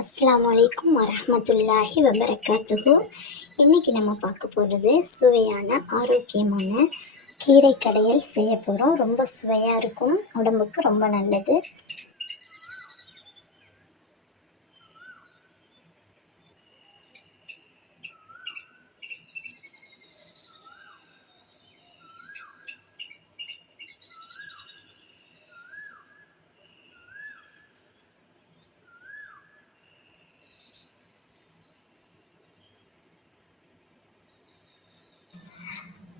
அஸ்ஸலாமு அலைக்கும் வரஹ்மத்துல்லாஹி வபரகாத்துஹு. இன்றைக்கி நம்ம பார்க்க போகிறது சுவையான ஆரோக்கியமான கீரை கடையல் செய்ய போகிறோம். ரொம்ப சுவையாக இருக்கும், உடம்புக்கு ரொம்ப நல்லது.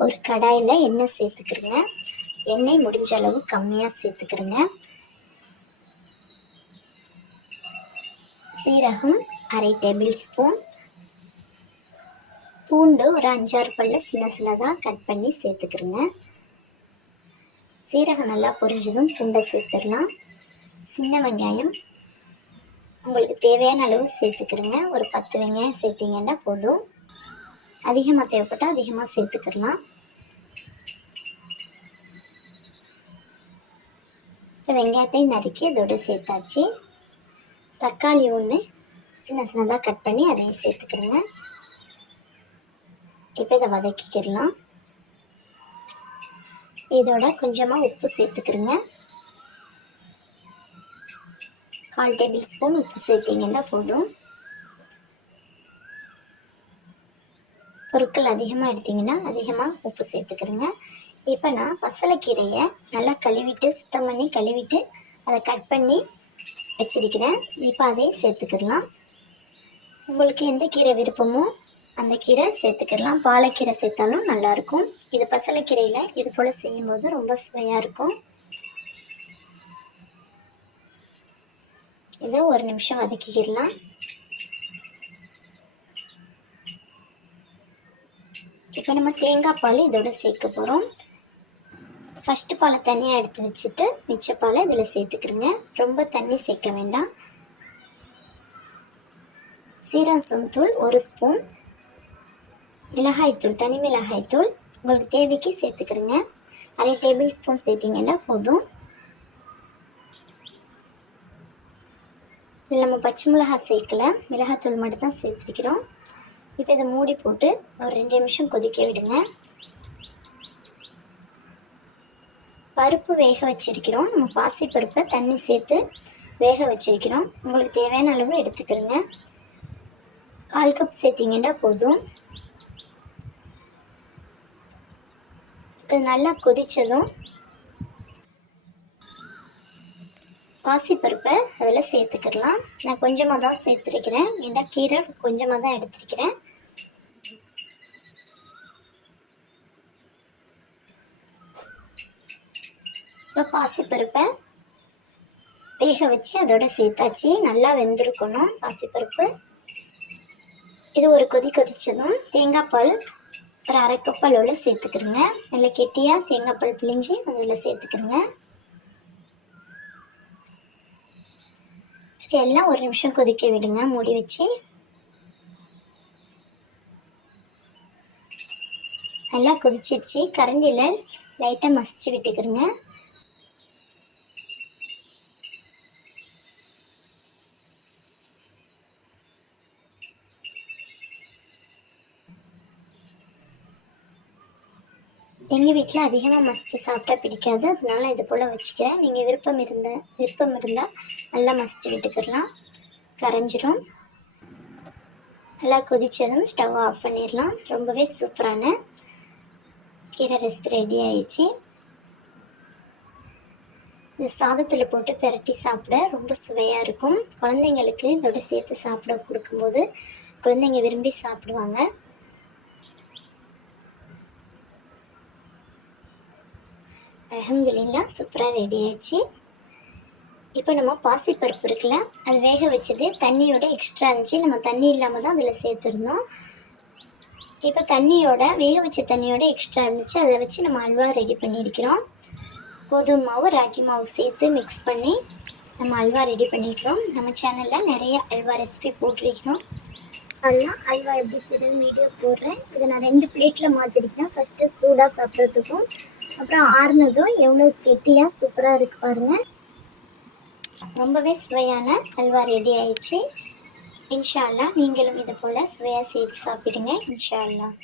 ஒரு கடாயில் எண்ணெய் சேர்த்துக்கிறங்க. எண்ணெய் முடிஞ்ச அளவு கம்மியாக சேர்த்துக்கிறங்க. சீரகம் அரை டேபிள் ஸ்பூன், பூண்டு ஒரு 5-6 பல்லு சின்னதாக கட் பண்ணி சேர்த்துக்கிறங்க. சீரகம் நல்லா பொரிஞ்சதும் பூண்டை சேர்த்துடலாம். சின்ன வெங்காயம் உங்களுக்கு தேவையான அளவு சேர்த்துக்கிறங்க. ஒரு 10 வெங்காயம் சேர்த்திங்கன்னா போதும். அதிகமாக தேவைப்பட்டால் அதிகமாக சேர்த்துக்கலாம். வெங்காயத்தை நறுக்கி அதோடு சேர்த்தாச்சு. தக்காளி ஒன்று சின்னதாக கட் பண்ணி அதையும் சேர்த்துக்கிறேங்க. இப்போ இதை வதக்கிக்கிறலாம். இதோட கொஞ்சமாக உப்பு சேர்த்துக்கிறேங்க. 1/4 டேபிள் ஸ்பூன் உப்பு சேர்த்திங்கன்னா போதும். பொருட்கள் அதிகமாக எடுத்திங்கன்னா அதிகமாக உப்பு சேர்த்துக்கிறேங்க. இப்போ நான் பசலைக்கீரையை நல்லா கழுவிட்டு சுத்தம் பண்ணி கழுவிட்டு அதை கட் பண்ணி வச்சிருக்கிறேன். இப்போ அதையும் சேர்த்துக்கிடலாம். உங்களுக்கு எந்த கீரை விருப்பமோ அந்த கீரை சேர்த்துக்கிடலாம். பாலக்கீரை சேர்த்தாலும் நல்லாயிருக்கும். இது பசலைக்கீரையில் இது போல் செய்யும்போது ரொம்ப சுவையாக இருக்கும். இதை ஒரு நிமிஷம் வதக்கிக்கிடலாம். இப்போ நம்ம தேங்காய் பால் இதோட சேர்க்க போகிறோம். ஃபஸ்ட்டு பாலை தனியாக எடுத்து வச்சுட்டு மிச்ச பாலை இதில் சேர்த்துக்கிறேங்க. ரொம்ப தண்ணி சேர்க்க வேண்டாம். சீரகத்தூள் 1 ஸ்பூன், மிளகாய்த்தூள் தனி மிளகாய்த்தூள் உங்களுக்கு தேவைக்கு சேர்த்துக்கிறேங்க. அரை டேபிள் ஸ்பூன் சேர்த்திங்கன்னா போதும். இதில் நம்ம பச்சை மிளகாய் சேர்க்கலை, மிளகாய்த்தூள் மட்டும் தான் சேர்த்துருக்கிறோம். இப்போ இதை மூடி போட்டு ஒரு 2 நிமிஷம் கொதிக்க விடுங்க. பருப்பு வேக வச்சிருக்கிறோம். நம்ம பாசி பருப்பை தண்ணி சேர்த்து வேக வச்சிருக்கிறோம். உங்களுக்கு தேவையான அளவு எடுத்துக்கிறோங்க. 1/4 கப் சேர்த்திங்கன்னா போதும். இது நல்லா கொதித்ததும் பாசிப்பருப்பை அதில் சேர்த்துக்கிடலாம். நான் கொஞ்சமாக தான் சேர்த்துருக்கிறேன், ஏன்னா கீரை கொஞ்சமாக தான் எடுத்துருக்கிறேன். இப்போ பாசிப்பருப்பை வேக வச்சு அதோட சேர்த்தாச்சு. நல்லா வெந்திருக்கணும் பாசிப்பருப்பு. இது ஒரு கொதித்ததும் தேங்காய் பால் ஒரு 1/2 கப் அளவில் சேர்த்துக்கிறேங்க. நல்லா கெட்டியாக தேங்காய் பால் பிழிஞ்சு அதில் சேர்த்துக்கிறேங்க. எல்லாம் ஒரு நிமிஷம் கொதிக்க விடுங்க மூடி வச்சு. நல்லா கொதிச்சிருச்சு. கரண்டியில் லைட்டாக மசிச்சு விட்டுக்கிறேங்க. எங்கள் வீட்டில் அதிகமாக மசித்து சாப்பிட்டா பிடிக்காது, அதனால இது போல் வச்சுக்கிறேன். நீங்கள் விருப்பம் இருந்தால் நல்லா மசித்து விட்டுக்கிறலாம். கரைஞ்சிரும். நல்லா கொதித்ததும் ஸ்டவ் ஆஃப் பண்ணிடலாம். ரொம்பவே சூப்பரான கீரை ரெசிபி ரெடி ஆயிடுச்சு. இது சாதத்தில் போட்டு பெரட்டி சாப்பிட ரொம்ப சுவையாக இருக்கும். குழந்தைங்களுக்கு இதோட சேர்த்து சாப்பிட கொடுக்கும்போது குழந்தைங்க விரும்பி சாப்பிடுவாங்க. அல்ஹம்துலில்லாஹ் சூப்பராக ரெடி ஆயிடுச்சு. இப்போ நம்ம பாசிப்பருப்பு இருக்குல்ல, அது வேக வச்சது தண்ணியோட எக்ஸ்ட்ரா இருந்துச்சு. நம்ம தண்ணி இல்லாமல் தான் அதில் சேர்த்துருந்தோம். இப்போ வேக வச்ச தண்ணியோட எக்ஸ்ட்ரா இருந்துச்சு. அதை வச்சு நம்ம அல்வா ரெடி பண்ணியிருக்கிறோம். கோதுமை மாவு ராகி மாவு சேர்த்து மிக்ஸ் பண்ணி நம்ம அல்வா ரெடி பண்ணிக்கிறோம். நம்ம சேனலில் நிறைய அல்வா ரெசிபி போட்டிருக்கிறோம். அல்வா எப்படி செய்யறது வீடியோ போடுறேன். இதை நான் 2 பிளேட்டில் மாற்றிருக்கிறேன். ஃபஸ்ட்டு சூடாக சாப்பிட்றதுக்கும் அப்புறம் ஆறுனதும் எவ்வளோ கெட்டியாக சூப்பராக இருக்குது பாருங்கள். ரொம்பவே சுவையான அல்வா ரெடி ஆயிடுச்சு. இன்ஷா அல்லாஹ் நீங்களும் இது போல் சுவையாக செய்து சாப்பிடுங்க இன்ஷா அல்லாஹ்.